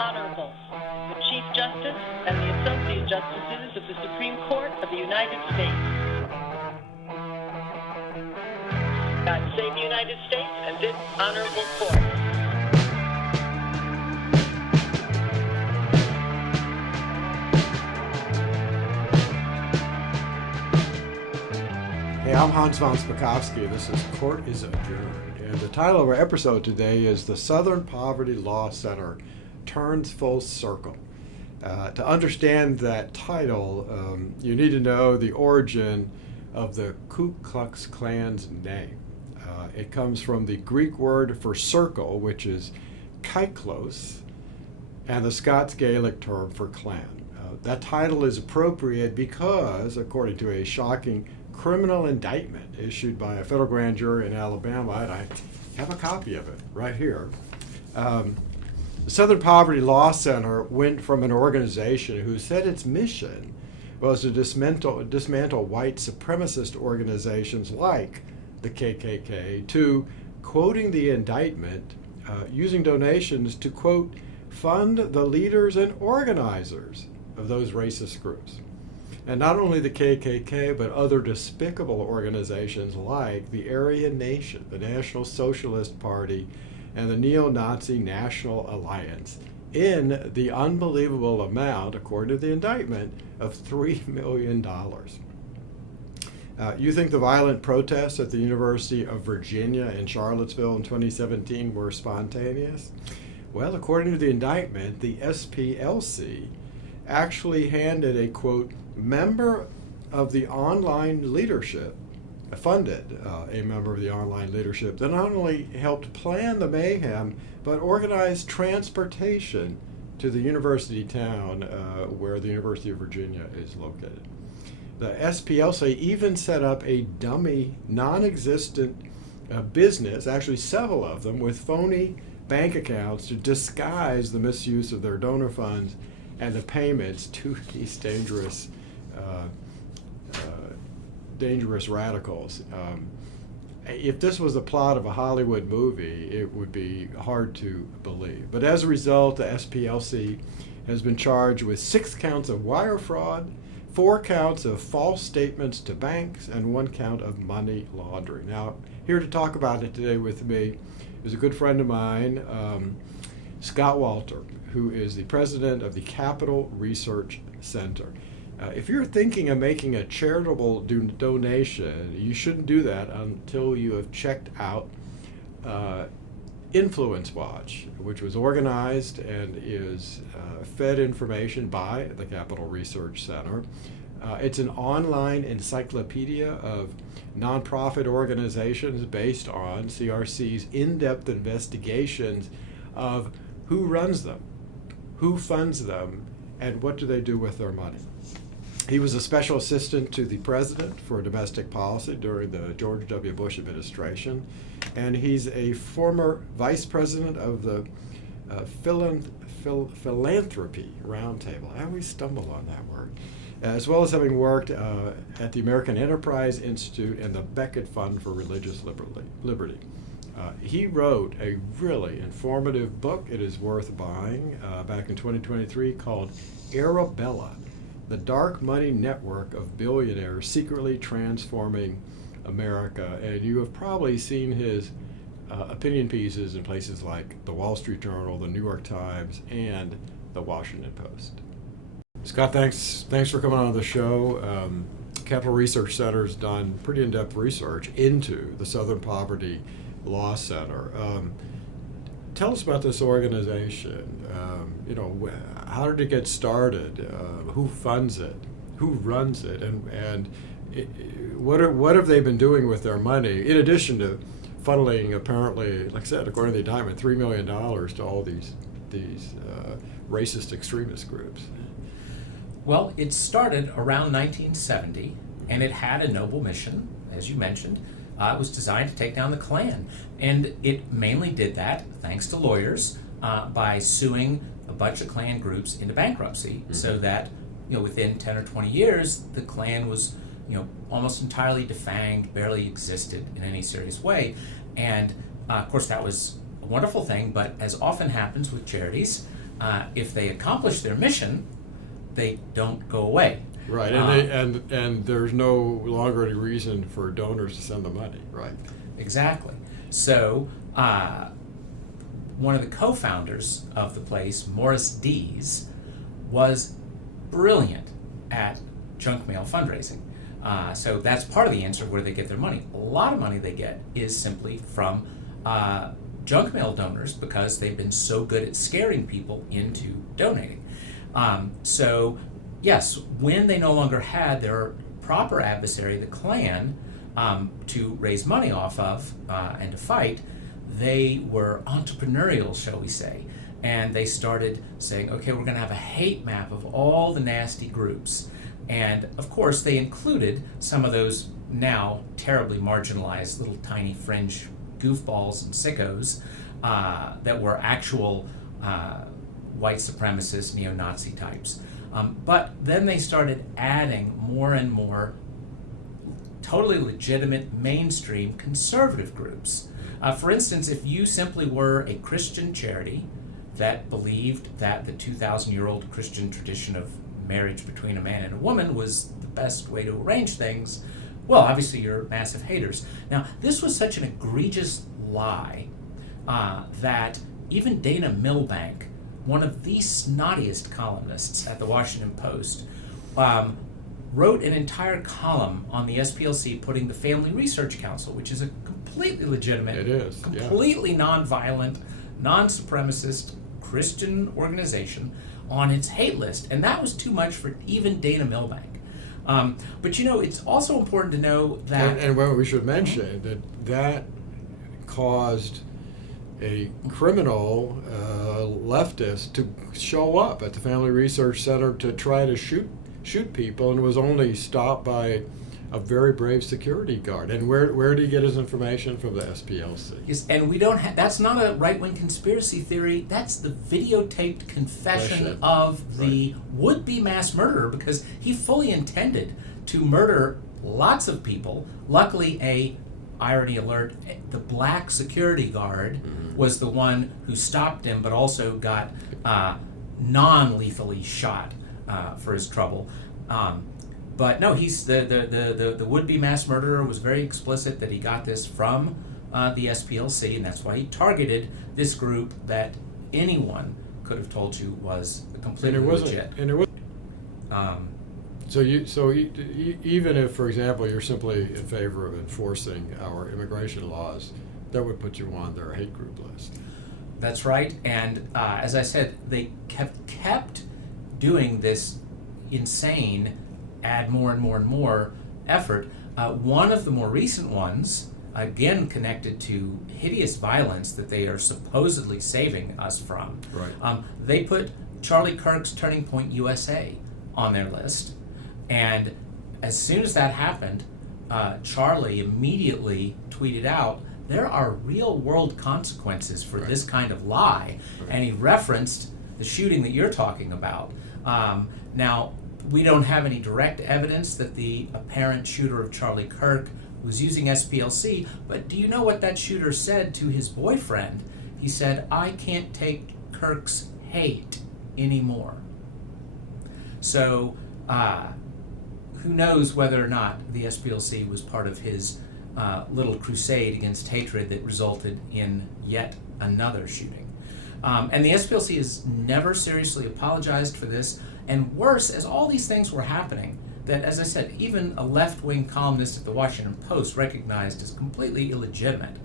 Honorable, the Chief Justice and the Associate Justices of the Supreme Court of the United States. God save the United States and this honorable court. Hey, I'm Hans von Spakovsky. This is Court is Adjourned. And the title of our episode today is The Southern Poverty Law Center Turns Full Circle. To understand that title, you need to know the origin of the Ku Klux Klan's name. It comes from the Greek word for circle, which is kaiklos, and the Scots Gaelic term for clan. That title is appropriate because, according to a shocking criminal indictment issued by a federal grand jury in Alabama, and I have a copy of it right here. The Southern Poverty Law Center went from an organization who said its mission was to dismantle white supremacist organizations like the KKK to quoting the indictment, using donations to, quote, fund the leaders and organizers of those racist groups. And not only the KKK, but other despicable organizations like the Aryan Nation, the National Socialist Party, and the Neo-Nazi National Alliance, in the unbelievable amount, according to the indictment, of $3 million. You think the violent protests at the University of Virginia in Charlottesville in 2017 were spontaneous? Well, according to the indictment, the SPLC actually handed a, quote, member of the online leadership, funded a member of the online leadership that not only helped plan the mayhem, but organized transportation to the university town where the University of Virginia is located. The SPLC even set up a dummy, non-existent business, actually several of them, with phony bank accounts to disguise the misuse of their donor funds and the payments to these dangerous radicals. If this was the plot of a Hollywood movie, it would be hard to believe. But as a result, the SPLC has been charged with 6 counts of wire fraud, 4 counts of false statements to banks, and 1 count of money laundering. Now, here to talk about it today with me is a good friend of mine, Scott Walter, who is the president of the Capital Research Center. If you're thinking of making a charitable donation, you shouldn't do that until you have checked out Influence Watch, which was organized and is fed information by the Capital Research Center. It's an online encyclopedia of nonprofit organizations based on CRC's in-depth investigations of who runs them, who funds them, and what do they do with their money. He was a special assistant to the president for domestic policy during the George W. Bush administration, and he's a former vice president of the Philanthropy Roundtable. I always stumble on that word. As well as having worked at the American Enterprise Institute and the Beckett Fund for Religious Liberty. He wrote a really informative book. It is worth buying back in 2023 called Arabella, the Dark Money Network of Billionaires Secretly Transforming America. And you have probably seen his opinion pieces in places like the Wall Street Journal, the New York Times, and the Washington Post. Scott, thanks for coming on the show. Capital Research Center has done pretty in-depth research into the Southern Poverty Law Center. Tell us about this organization. How did it get started? Who funds it? Who runs it? And what have they been doing with their money? In addition to funneling, apparently, like I said, according to the indictment, $3 million to all these racist extremist groups. Well, it started around 1970, and it had a noble mission, as you mentioned. It was designed to take down the Klan, and it mainly did that, thanks to lawyers, by suing a bunch of Klan groups into bankruptcy, so that within 10 or 20 years, the Klan was almost entirely defanged, barely existed in any serious way. And of course, that was a wonderful thing, but as often happens with charities, if they accomplish their mission, they don't go away. Right, and there's no longer any reason for donors to send the money. Right. Exactly. So one of the co-founders of the place, Morris Dees, was brilliant at junk mail fundraising. So that's part of the answer where they get their money. A lot of money they get is simply from junk mail donors because they've been so good at scaring people into donating. So yes, when they no longer had their proper adversary, the Klan, to raise money off of and to fight, they were entrepreneurial, shall we say. And they started saying, okay, we're going to have a hate map of all the nasty groups. And of course, they included some of those now terribly marginalized little tiny fringe goofballs and sickos that were actual white supremacist neo-Nazi types. But then they started adding more and more totally legitimate mainstream conservative groups. For instance, if you simply were a Christian charity that believed that the 2,000-year-old Christian tradition of marriage between a man and a woman was the best way to arrange things, well, obviously you're massive haters. Now, this was such an egregious lie that even Dana Milbank, one of the snottiest columnists at the Washington Post, wrote an entire column on the SPLC putting the Family Research Council, which is a completely legitimate, completely nonviolent, non-supremacist Christian organization, on its hate list. And that was too much for even Dana Milbank. But it's also important to know that... And what we should mention, that caused a criminal leftist to show up at the Family Research Center to try to shoot people, and was only stopped by a very brave security guard. And where did he get his information? From the SPLC. Yes, and we don't that's not a right-wing conspiracy theory. That's the videotaped confession of the would-be mass murderer, because he fully intended to murder lots of people. Luckily, irony alert, the black security guard was the one who stopped him, but also got non-lethally shot for his trouble. But no, he's the would-be mass murderer was very explicit that he got this from the SPLC, and that's why he targeted this group that anyone could have told you was completely legit. And it was. Even if, for example, you're simply in favor of enforcing our immigration laws, that would put you on their hate group list. That's right, and as I said, they kept doing this insane add more and more and more effort. One of the more recent ones, again connected to hideous violence that they are supposedly saving us from, they put Charlie Kirk's Turning Point USA on their list. And as soon as that happened, Charlie immediately tweeted out, there are real-world consequences for this kind of lie. And he referenced the shooting that you're talking about. Now, we don't have any direct evidence that the apparent shooter of Charlie Kirk was using SPLC, but do you know what that shooter said to his boyfriend? He said, I can't take Kirk's hate anymore. So, who knows whether or not the SPLC was part of his little crusade against hatred that resulted in yet another shooting. And the SPLC has never seriously apologized for this. And worse, as all these things were happening, that, as I said, even a left-wing columnist at the Washington Post recognized as completely illegitimate,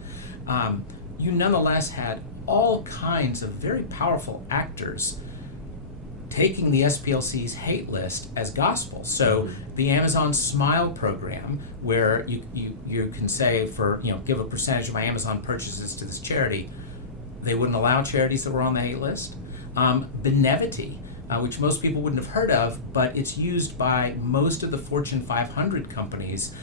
you nonetheless had all kinds of very powerful actors taking the SPLC's hate list as gospel. So the Amazon Smile program, where you can say, give a percentage of my Amazon purchases to this charity, they wouldn't allow charities that were on the hate list. Benevity, which most people wouldn't have heard of, but it's used by most of the Fortune 500 companies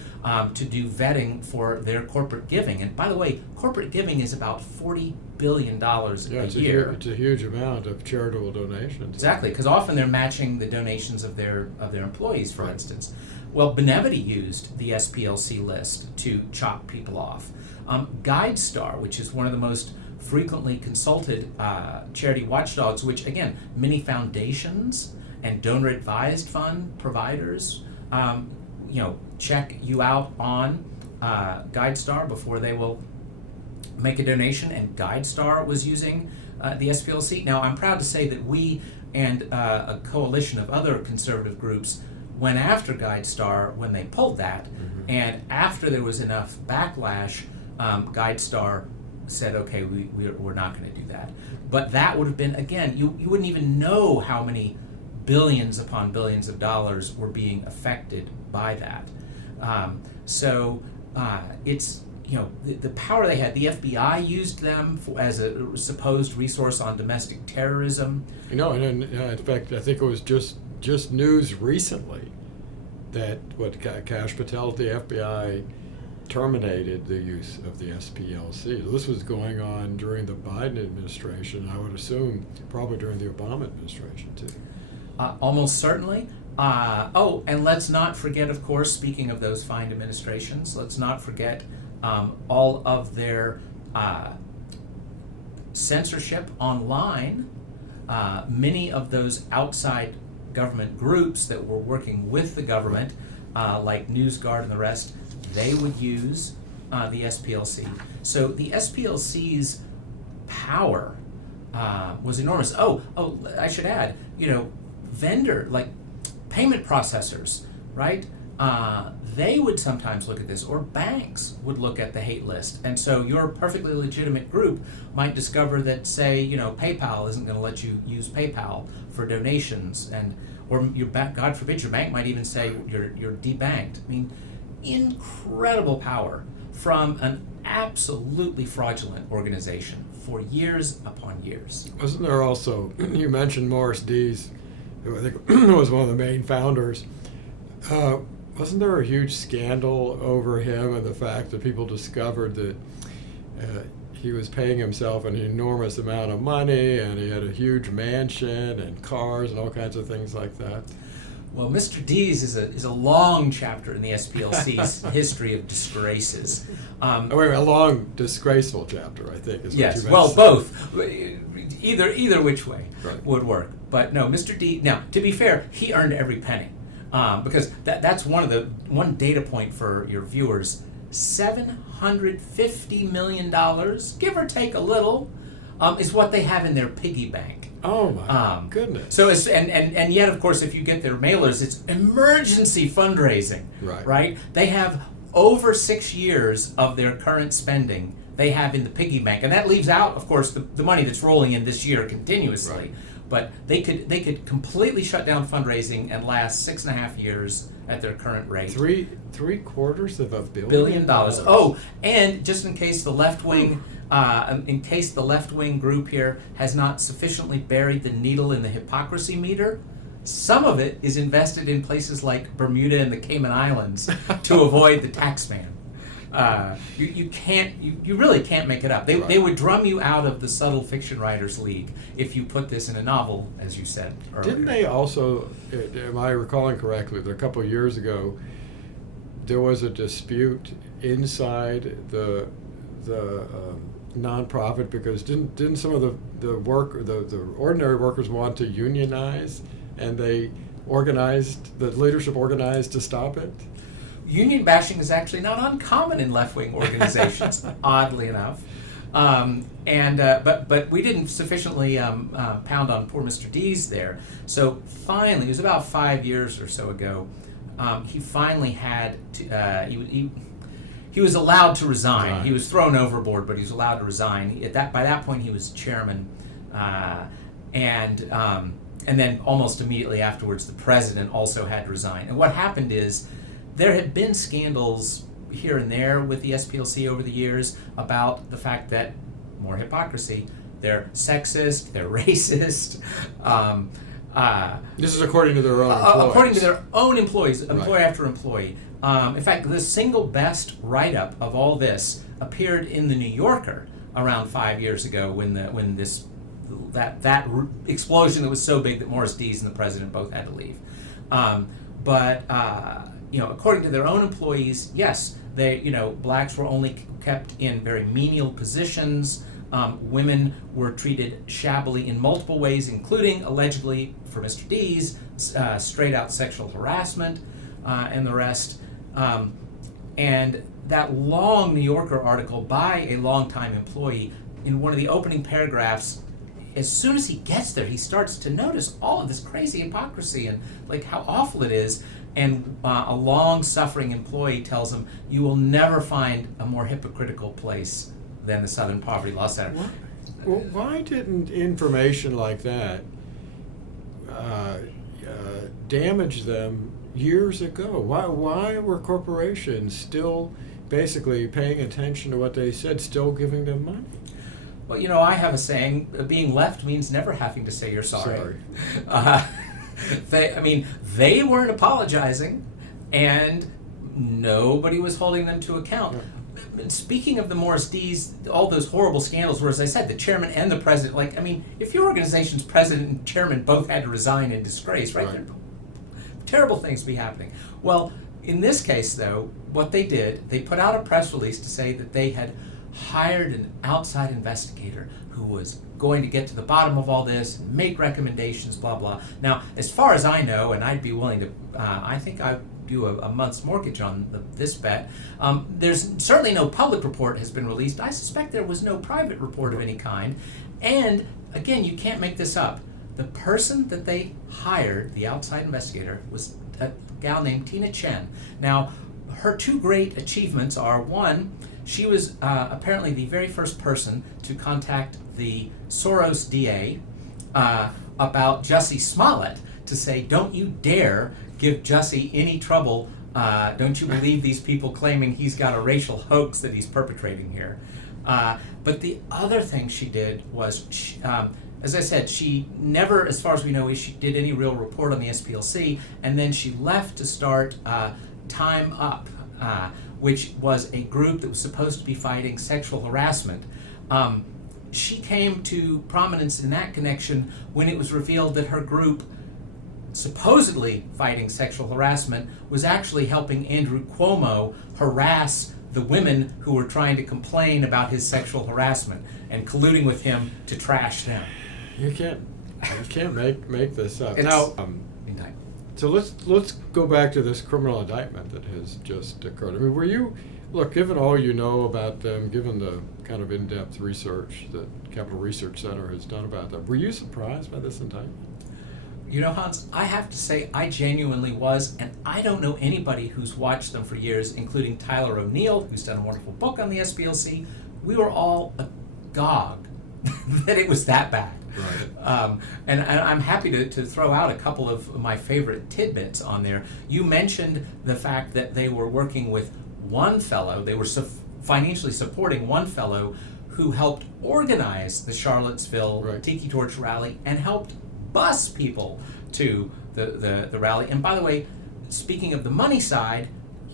to do vetting for their corporate giving. And by the way, corporate giving is about $40 billion a year. It's a huge amount of charitable donations. Exactly, because often they're matching the donations of their employees, for instance. Well, Benevity used the SPLC list to chop people off. GuideStar, which is one of the most frequently consulted charity watchdogs, which again, many foundations and donor-advised fund providers, check you out on GuideStar before they will make a donation, and GuideStar was using the SPLC. Now, I'm proud to say that we and a coalition of other conservative groups went after GuideStar when they pulled that, and after there was enough backlash, GuideStar said, okay, we're not going to do that. But that would have been, again, you wouldn't even know how many billions upon billions of dollars were being affected by that. It's, the power they had. The FBI used them as a supposed resource on domestic terrorism. And in fact, I think it was just news recently that Kash Patel at the FBI terminated the use of the SPLC. This was going on during the Biden administration. I would assume probably during the Obama administration too. Almost certainly. And let's not forget, of course, speaking of those fine administrations, let's not forget all of their censorship online. Many of those outside government groups that were working with the government, like NewsGuard and the rest, they would use the SPLC. So the SPLC's power was enormous. I should add, vendor, like payment processors, right? They would sometimes look at this, or banks would look at the hate list. And so your perfectly legitimate group might discover that, say, PayPal isn't going to let you use PayPal for donations, or your bank, God forbid, your bank might even say you're debanked. I mean, incredible power from an absolutely fraudulent organization for years upon years. Wasn't there also, you mentioned Morris Dees, who I think was one of the main founders. Wasn't there a huge scandal over him and the fact that people discovered that he was paying himself an enormous amount of money, and he had a huge mansion and cars and all kinds of things like that? Well, Mr. Dees is a long chapter in the SPLC's history of disgraces. A long disgraceful chapter, I think, is what yes, you meant. Well, both. Either which way right. would work. But no, Mr. Dees. Now, to be fair, he earned every penny, because that's one data point for your viewers. $750 million, give or take a little, is what they have in their piggy bank. Oh my goodness! So and yet, of course, if you get their mailers, it's emergency fundraising. Right? They have over 6 years of their current spending they have in the piggy bank, and that leaves out, of course, the money that's rolling in this year continuously. Right. But they could completely shut down fundraising and last 6.5 years at their current rate. $750 $1 billion. Oh, and just in case the left wing. In case the left-wing group here has not sufficiently buried the needle in the hypocrisy meter, some of it is invested in places like Bermuda and the Cayman Islands to avoid the tax man. You really can't make it up. They would drum you out of the subtle fiction writers league if you put this in a novel, as you said earlier. Didn't they also, am I recalling correctly, that a couple of years ago there was a dispute inside the nonprofit because didn't some of the ordinary workers want to unionize, and the leadership organized to stop it? Union bashing is actually not uncommon in left-wing organizations, oddly enough. But we didn't sufficiently pound on poor Mr. Dees there. So finally, it was about 5 years or so ago, he finally had to, he was allowed to resign. Right. He was thrown overboard, but he was allowed to resign. By that point, he was chairman, and then almost immediately afterwards, the president also had to resign. And what happened is there had been scandals here and there with the SPLC over the years about the fact that, more hypocrisy, they're sexist, they're racist. This is according to their own employees. According to their own employees, employee Right. after employee. In fact, the single best write-up of all this appeared in the New Yorker around 5 years ago when that explosion that was so big that Morris Dees and the president both had to leave. According to their own employees, yes, blacks were only kept in very menial positions. Women were treated shabbily in multiple ways, including, allegedly, for Mr. D's, straight-out sexual harassment and the rest. And that long New Yorker article by a longtime employee, in one of the opening paragraphs, as soon as he gets there, he starts to notice all of this crazy hypocrisy and like how awful it is. And a long-suffering employee tells him, "You will never find a more hypocritical place than the Southern Poverty Law Center." Why didn't information like that damage them years ago? Why were corporations still basically paying attention to what they said, still giving them money? Well, you know, I have a saying, being left means never having to say you're sorry. They weren't apologizing, and nobody was holding them to account. Yeah. Speaking of the Morris D's, all those horrible scandals where, as I said, the chairman and the president, if your organization's president and chairman both had to resign in disgrace, right? Terrible things be happening. Well, in this case, though, what they did, they put out a press release to say that they had hired an outside investigator who was going to get to the bottom of all this and make recommendations, blah, blah. Now, as far as I know, and I'd be willing to, I think I'd do a month's mortgage on this bet, there's certainly no public report has been released. I suspect there was no private report of any kind. And, again, you can't make this up. The person that they hired, the outside investigator, was a gal named Tina Chen. Now, her two great achievements are, one, she was apparently the very first person to contact the Soros DA about Jussie Smollett to say, "Don't you dare give Jussie any trouble. Don't you believe these people claiming he's got a racial hoax that he's perpetrating here." But the other thing she did was, as I said, she never, as far as we know, she did any real report on the SPLC, and then she left to start Time Up, which was a group that was supposed to be fighting sexual harassment. She came to prominence in that connection when it was revealed that her group, supposedly fighting sexual harassment, was actually helping Andrew Cuomo harass the women who were trying to complain about his sexual harassment and colluding with him to trash them. You can't make this up. It's now, indictment. So let's go back to this criminal indictment that has just occurred. I mean, were you, look, given all you know about them, given the kind of in-depth research that Capital Research Center has done about them, were you surprised by this indictment? You know, Hans, I have to say I genuinely was, and I don't know anybody who's watched them for years, including Tyler O'Neill, who's done a wonderful book on the SPLC. We were all agog that it was that bad. Right. And I'm happy to throw out a couple of my favorite tidbits on there. You mentioned the fact that they were working with one fellow, they were financially supporting one fellow who helped organize the Charlottesville Tiki Torch rally and helped bus people to the rally. And by the way, speaking of the money side,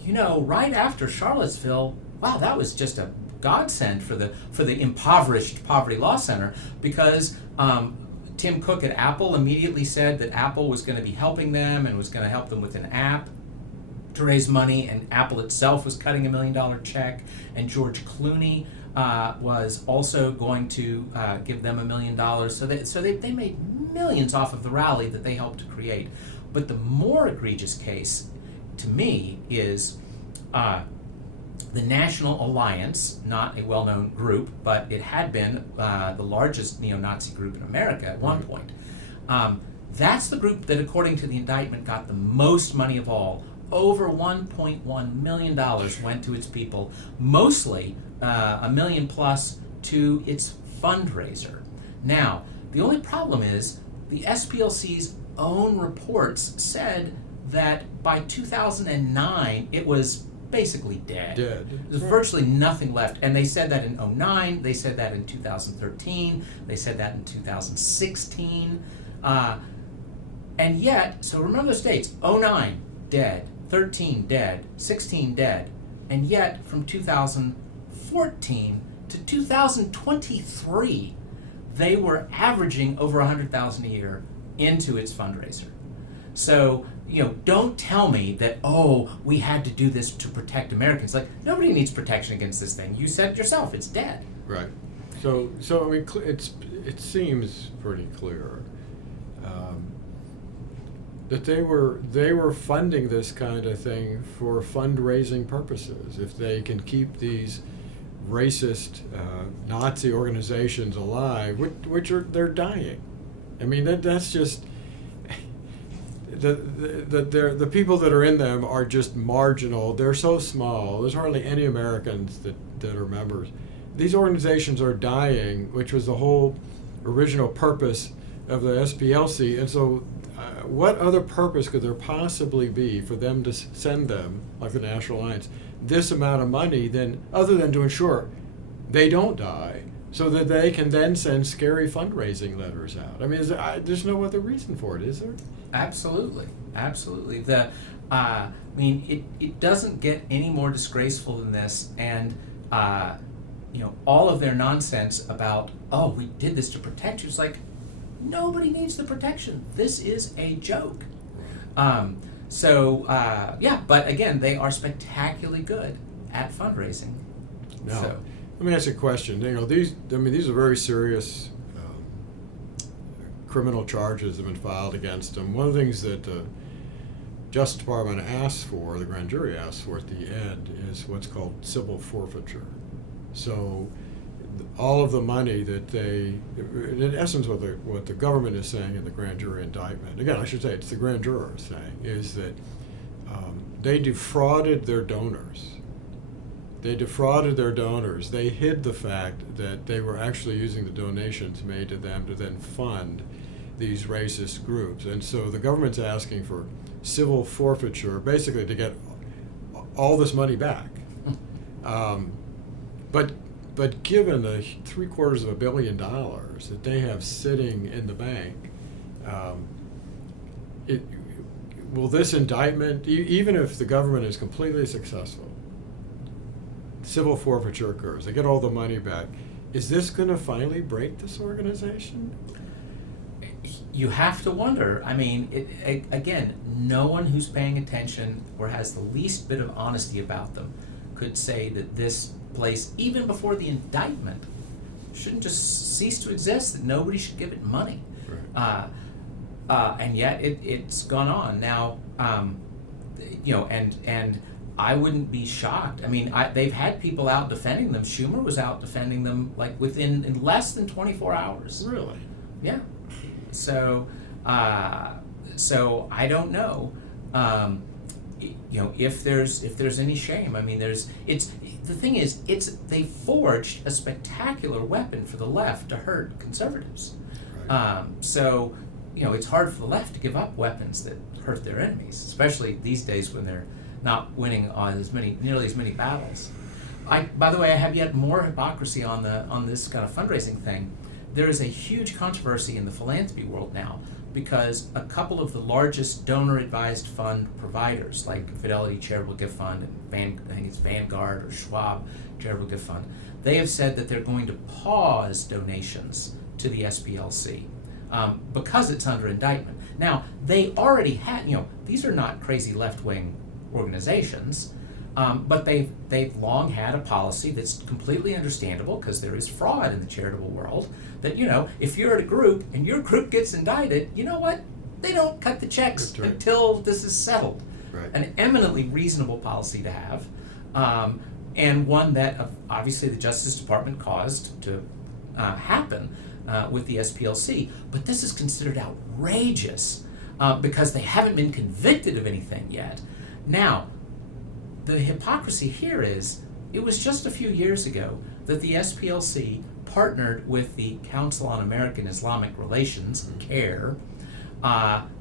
you know, right after Charlottesville, wow, that was just a godsend for the impoverished Poverty Law Center, because Tim Cook at Apple immediately said that Apple was going to be helping them and was going to help them with an app to raise money, and Apple itself was cutting $1 million check, and George Clooney was also going to give them $1 million. So they made millions off of the rally that they helped to create. But the more egregious case, to me, is the National Alliance, not a well-known group, but it had been the largest neo-Nazi group in America at one point. That's the group that, according to the indictment, got the most money of all. Over $1.1 million went to its people, mostly $1 million plus to its fundraiser. Now, the only problem is the SPLC's own reports said that by 2009 it was basically dead. There's virtually nothing left. And they said that in 2009, they said that in 2013, they said that in 2016. And yet, so remember those dates, 2009, dead, 13, dead, 16, dead. And yet, from 2014 to 2023, they were averaging over $100,000 a year into its fundraiser. So, you know, don't tell me that, oh, we had to do this to protect Americans. Like, nobody needs protection against this thing. You said it yourself, it's dead. Right. So I mean, it seems pretty clear that they were funding this kind of thing for fundraising purposes. If they can keep these racist Nazi organizations alive, they're dying. I mean, that's just the people that are in them are just marginal. They're so small. There's hardly any Americans that are members. These organizations are dying, which was the whole original purpose of the SPLC. And so what other purpose could there possibly be for them to send them, like the National Alliance, this amount of money other than to ensure they don't die, so that they can then send scary fundraising letters out? I mean, there's no other reason for it, is there? Absolutely. I mean, it doesn't get any more disgraceful than this, and all of their nonsense about, oh, we did this to protect you. It's like, nobody needs the protection. This is a joke. But again, they are spectacularly good at fundraising. Now, let me ask you a question. These are very serious criminal charges that have been filed against them. One of the things that the Justice Department asks for, the grand jury asks for at the end, is what's called civil forfeiture. So all of the money that in essence what the government is saying in the grand jury indictment, again, I should say it's the grand juror saying, is that they defrauded their donors. They hid the fact that they were actually using the donations made to them to then fund these racist groups. And so the government's asking for civil forfeiture, basically to get all this money back. But given the $750 million that they have sitting in the bank, will this indictment, even if the government is completely successful, civil forfeiture occurs, they get all the money back, is this going to finally break this organization? You have to wonder. I mean, again, no one who's paying attention or has the least bit of honesty about them could say that this place, even before the indictment, shouldn't just cease to exist, that nobody should give it money. Right. And yet it's gone on. Now, and I wouldn't be shocked. I mean, they've had people out defending them. Schumer was out defending them in less than 24 hours. Really? Yeah. So I don't know. If there's any shame. I mean, the thing is, they forged a spectacular weapon for the left to hurt conservatives. Right. It's hard for the left to give up weapons that hurt their enemies, especially these days when they're not winning on nearly as many battles. By the way, I have yet more hypocrisy on this kind of fundraising thing. There is a huge controversy in the philanthropy world now because a couple of the largest donor-advised fund providers, like Fidelity Charitable Gift Fund and I think it's Vanguard or Schwab Charitable Gift Fund, they have said that they're going to pause donations to the SPLC because it's under indictment. Now, they already had, these are not crazy left-wing organizations, but they've long had a policy that's completely understandable because there is fraud in the charitable world, that, if you're at a group and your group gets indicted, you know what? They don't cut the checks until this is settled. Right. An eminently reasonable policy to have, and one that obviously the Justice Department caused to happen with the SPLC. But this is considered outrageous because they haven't been convicted of anything yet. Now, the hypocrisy here is, it was just a few years ago that the SPLC partnered with the Council on American Islamic Relations, CARE,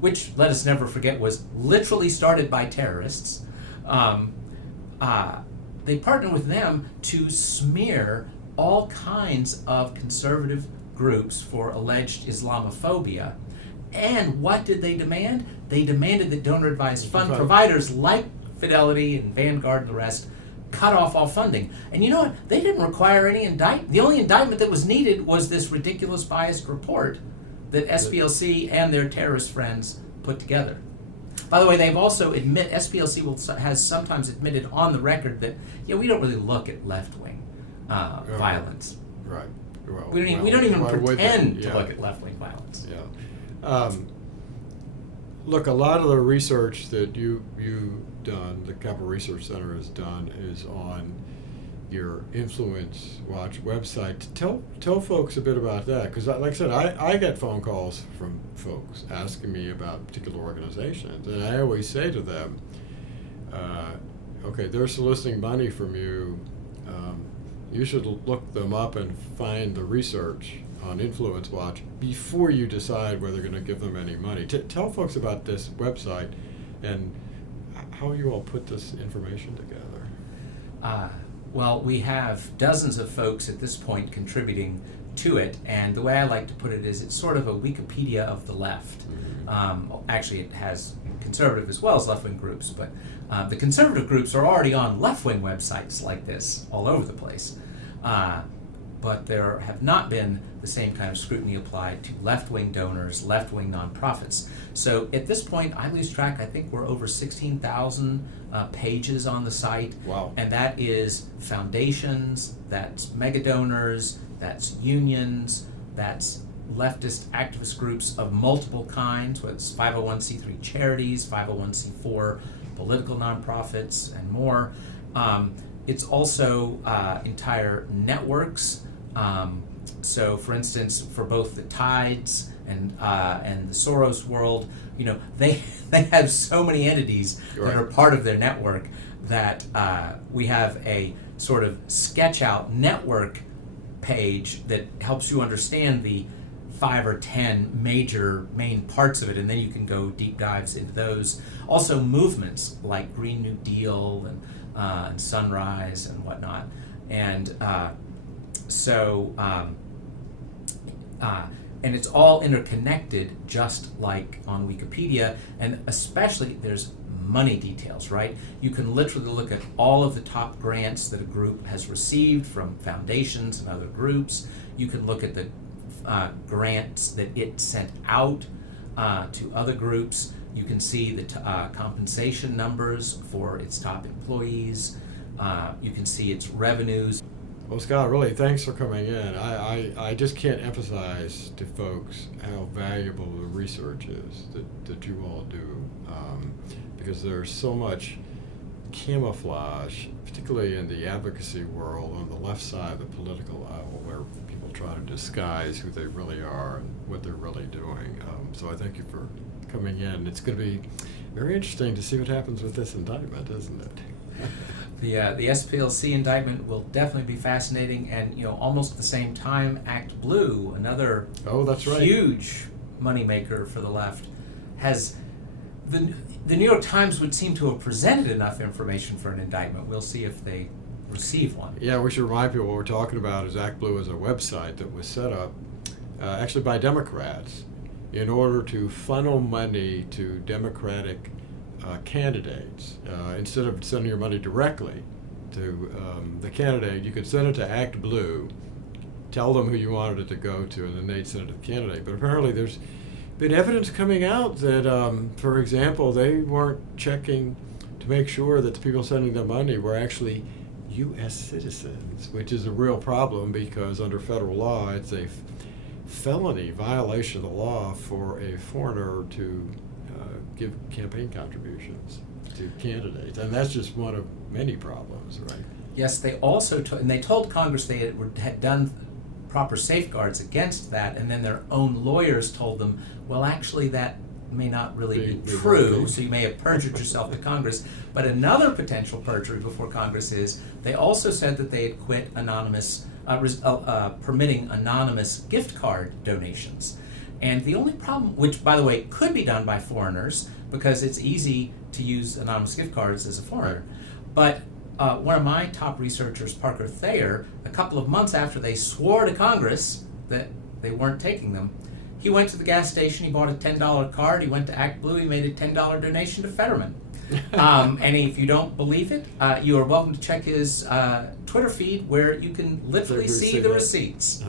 which, let us never forget, was literally started by terrorists. They partnered with them to smear all kinds of conservative groups for alleged Islamophobia. And what did they demand? They demanded that donor-advised fund providers like Fidelity and Vanguard and the rest cut off all funding. And you know what? They didn't require any indictment. The only indictment that was needed was this ridiculous biased report that SPLC and their terrorist friends put together. By the way, they've also SPLC has sometimes admitted on the record that, we don't really look at left-wing violence. Right. Well, we don't even why would they? pretend to Yeah. look at left-wing violence. Yeah. Look, a lot of the research that you've done, the Capital Research Center has done, is on your Influence Watch website. Tell folks a bit about that, because like I said, I get phone calls from folks asking me about particular organizations, and I always say to them, okay, they're soliciting money from you. You should look them up and find the research on Influence Watch before you decide whether you're going to give them any money. Tell folks about this website and how you all put this information together. Well, we have dozens of folks at this point contributing to it, and the way I like to put it is it's sort of a Wikipedia of the left. Actually, it has conservative as well as left-wing groups, but the conservative groups are already on left-wing websites like this all over the place. But there have not been the same kind of scrutiny applied to left-wing donors, left-wing nonprofits. So at this point, I lose track. I think we're over 16,000 pages on the site. Wow. And that is foundations, that's mega donors, that's unions, that's leftist activist groups of multiple kinds, whether it's 501c3 charities, 501c4 political nonprofits, and more. It's also entire networks. So, for instance, for both the Tides and the Soros world, they have so many entities that are part of their network that we have a sort of sketch out network page that helps you understand the 5 or 10 main parts of it, and then you can go deep dives into those. Also, movements like Green New Deal and Sunrise and whatnot, and and it's all interconnected, just like on Wikipedia, and especially there's money details, right? You can literally look at all of the top grants that a group has received from foundations and other groups. You can look at the grants that it sent out to other groups. You can see the compensation numbers for its top employees. You can see its revenues. Well, Scott, really, thanks for coming in. I just can't emphasize to folks how valuable the research is that you all do, because there's so much camouflage, particularly in the advocacy world on the left side of the political aisle, where people try to disguise who they really are and what they're really doing. So I thank you for coming in. It's going to be very interesting to see what happens with this indictment, isn't it? The SPLC indictment will definitely be fascinating, and almost at the same time, Act Blue, another huge moneymaker for the left, has the New York Times would seem to have presented enough information for an indictment. We'll see if they receive one. Yeah, we should remind people what we're talking about is Act Blue is a website that was set up actually by Democrats in order to funnel money to Democratic candidates. Instead of sending your money directly to the candidate, you could send it to Act Blue, tell them who you wanted it to go to, and then they'd send it to the candidate. But apparently there's been evidence coming out that, for example, they weren't checking to make sure that the people sending the money were actually U.S. citizens, which is a real problem because under federal law it's a felony violation of the law for a foreigner to give campaign contributions to candidates, and that's just one of many problems, right? Yes, they also they told Congress they had done proper safeguards against that, and then their own lawyers told them, well, actually that may not really be true, so you may have perjured yourself to Congress. But another potential perjury before Congress is they also said that they had quit permitting anonymous gift card donations. And the only problem, which by the way could be done by foreigners because it's easy to use anonymous gift cards as a foreigner, but one of my top researchers, Parker Thayer, a couple of months after they swore to Congress that they weren't taking them, he went to the gas station, he bought a $10 card, he went to Act Blue, he made a $10 donation to Fetterman. And if you don't believe it, you are welcome to check his Twitter feed where you can literally see the receipts.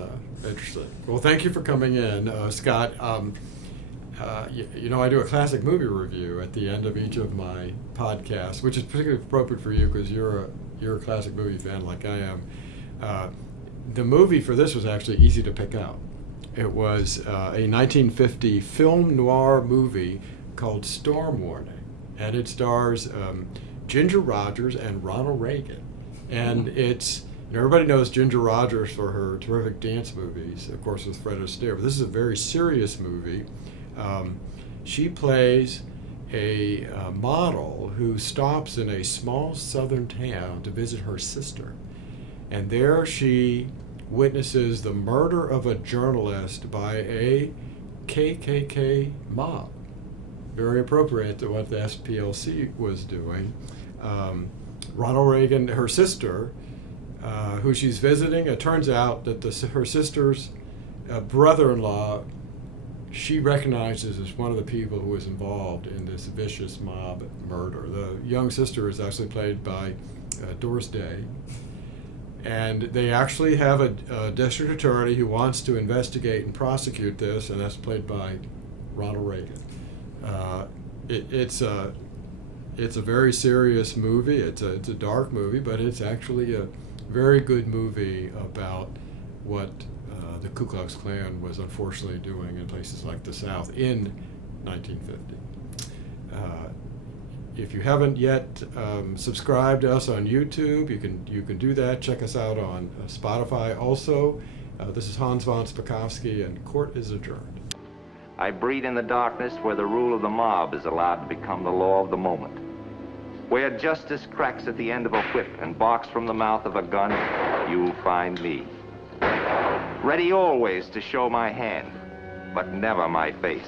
Interesting. Well, thank you for coming in, Scott. I do a classic movie review at the end of each of my podcasts, which is particularly appropriate for you because you're a classic movie fan like I am. The movie for this was actually easy to pick out. It was a 1950 film noir movie called Storm Warning, and it stars Ginger Rogers and Ronald Reagan. And it's, everybody knows Ginger Rogers for her terrific dance movies, of course, with Fred Astaire, but this is a very serious movie. She plays a model who stops in a small southern town to visit her sister. And there she witnesses the murder of a journalist by a KKK mob. Very appropriate to what the SPLC was doing. Ronald Reagan, her sister, who she's visiting, it turns out that her sister's brother-in-law, she recognizes as one of the people who was involved in this vicious mob murder. The young sister is actually played by Doris Day. And they actually have a district attorney who wants to investigate and prosecute this, and that's played by Ronald Reagan. It's a very serious movie. It's a dark movie, but it's actually a very good movie about what the Ku Klux Klan was unfortunately doing in places like the South in 1950. If you haven't yet subscribed to us on YouTube, you can do that. Check us out on Spotify also. This is Hans von Spakovsky, and Court is Adjourned. I breed in the darkness where the rule of the mob is allowed to become the law of the moment. Where justice cracks at the end of a whip and barks from the mouth of a gun, you'll find me. Ready always to show my hand, but never my face.